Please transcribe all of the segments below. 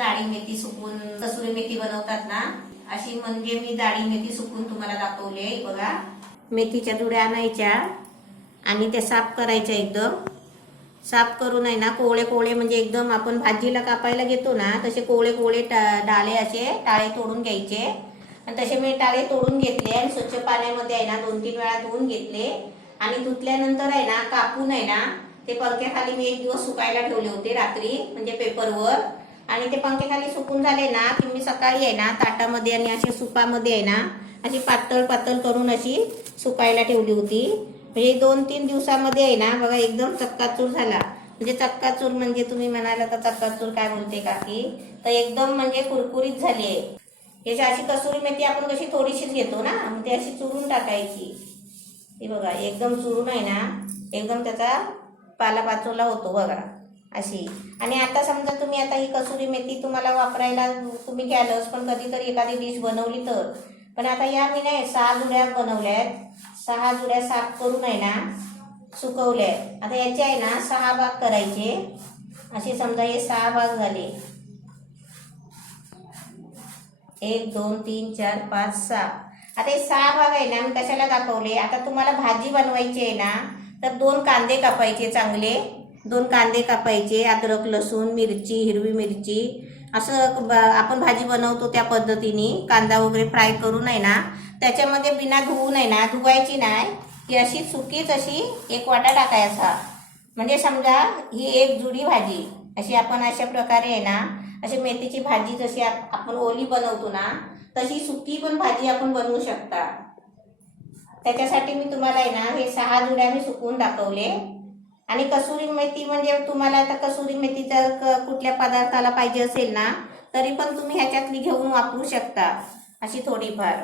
जाडी मेथी सुकून कसुरी मेथी बनवतात ना, अशी म्हणजे मी जाडी मेथी सुकून तुम्हाला दाखवले. बघा, मेथीच्या जुड्या आणायच्या आणि त्या साफ करायच्या. एकदम साफ करून आहे ना, कोवळे कोवळे म्हणजे एकदम आपण भाजीला कापायला घेतो ना तसे कोवळे कोवळे डाळे असे टाळे तोडून घ्यायचे. आणि तसे मी टाळे तोडून घेतले आणि स्वच्छ पाण्यामध्ये आहे ना 2-3 वेळा धुवून घेतले. आणि धुतल्यानंतर आहे ना कापून आहे ना ते पंख्याखाली मी 1 दिवस सुकायला ठेवले होते रात्री, म्हणजे पेपरवर. आणि ते पंख्याखाली सुकून झाले ना की मी सकाळी आहे ना ताटामध्ये आणि अशी सुपामध्ये आहे ना अशी पातळ पातळ करून अशी सुकायला ठेवली होती. म्हणजे 2-3 दिवसामध्ये आहे ना बघा एकदम चक्काचूर झाला. म्हणजे चक्काचूर म्हणजे तुम्ही म्हणाला तर चक्काचूर काय बोलते काकी, तर एकदम म्हणजे कुरकुरीत झाली आहे. याची अशी कसुरी मेथी आपण कशी थोडीशीच घेतो ना, मग ती अशी चुरून टाकायची. हे बघा एकदम चुरून आहे ना एकदम त्याचा पालापाचोला होतो बघा अशी. आणि आता समजा तुम्ही आता ही कसुरी मेथी तुम्हाला वापरायला तुम्ही घ्यालच, पण कधीतरी एखादी डिश बनवली तर. पण आता या मी नाही 6 जुड्या बनवल्यात. 6 जुड्या साफ करून आहे ना सुकवल्या. आता याचे आहे ना 6 भाग करायचे. असे समजा हे 6 भाग झाले. 1 2 3 4 5 6. आता हे 6 भाग आहे ना मी कशाला दाखवले, आता तुम्हाला भाजी बनवायची आहे ना तर 2 कांदे कापायचे चांगले. 2 कांदे कापायचे, अद्रक लसूण मिरची हिरवी मिरची असं आपण भाजी बनवतो त्या पद्धतीने कांदा वगैरे फ्राय करून आहे ना त्याच्यामध्ये बिना धुवून आहे ना, धुवायची नाही, की अशी सुकीच अशी 1 वाटा टाकायचा. म्हणजे समजा ही 1 जुडी भाजी अशी आपण अशा प्रकारे आहे ना अशी मेथीची भाजी जशी आपण ओली बनवतो ना तशी सुकी पण भाजी आपण बनवू शकता. त्याच्यासाठी मी तुम्हाला आहे ना हे 6 जुड्या मी सुकवून दाखवले. आणि कसुरी मेथी म्हणजे तुम्हाला आता कसुरी मेथी जर कुठल्या पदार्थाला पाहिजे असेल ना तरी पण तुम्ही ह्याच्यातली घेऊन वापरू शकता अशी थोडीफार.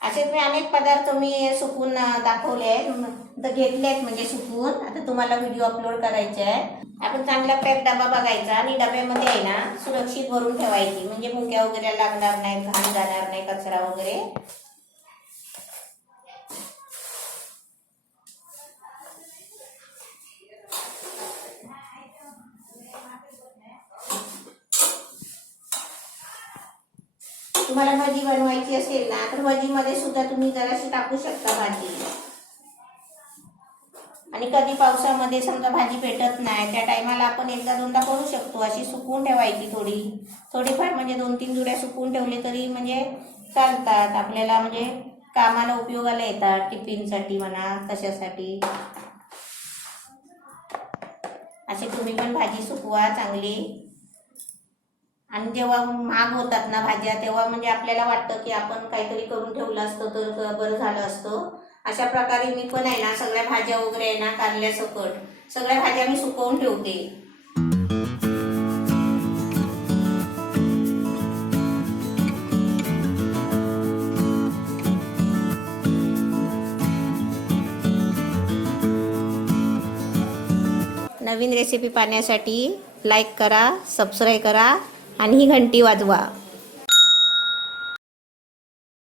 असे मी अनेक पदार्थ मी सुकवून दाखवले आहेत, घेतले आहेत म्हणजे सुकवून. आता तुम्हाला व्हिडिओ अपलोड करायचे आहे. आपण चांगला पॅक डबा बघायचा आणि डब्यामध्ये आहे ना सुरक्षित भरून ठेवायची, म्हणजे मुंग्या वगैरे लागणार नाही, घाण जाणार नाही, कचरा वगैरे. तुम्हाला भाजी बनवायची असेल ना तर भाजीमध्ये सुद्धा तुम्ही जराशी टाकू शकता भाजी. आणि कधी पावसामध्ये समजा भाजी पेटत नाही त्या टायमाला आपण 1दा-2दा करू शकतो. अशी सुकवून ठेवायची थोडीफार, म्हणजे 2-3 जुड्या सुकवून ठेवले तरी म्हणजे चालतात आपल्याला, म्हणजे कामाला उपयोगाला येतात, टिफिनसाठी म्हणा कशासाठी. अशी तुम्ही पण भाजी सुकवा चांगली. आणि जेव्हा महाग होतात ना भाज्या तेव्हा म्हणजे आपल्याला वाटतं की आपण काहीतरी करून ठेवलं असतं तर बरं झालं असतं. अशा प्रकारे मी पण आहे ना सगळ्या भाज्या वगैरे आहे ना कारल्यासकट सगळ्या भाज्या मी सुकवून ठेवते. नवीन रेसिपी पाहण्यासाठी लाईक करा, सबस्क्राईब करा आणि ही घंटी वाजवा.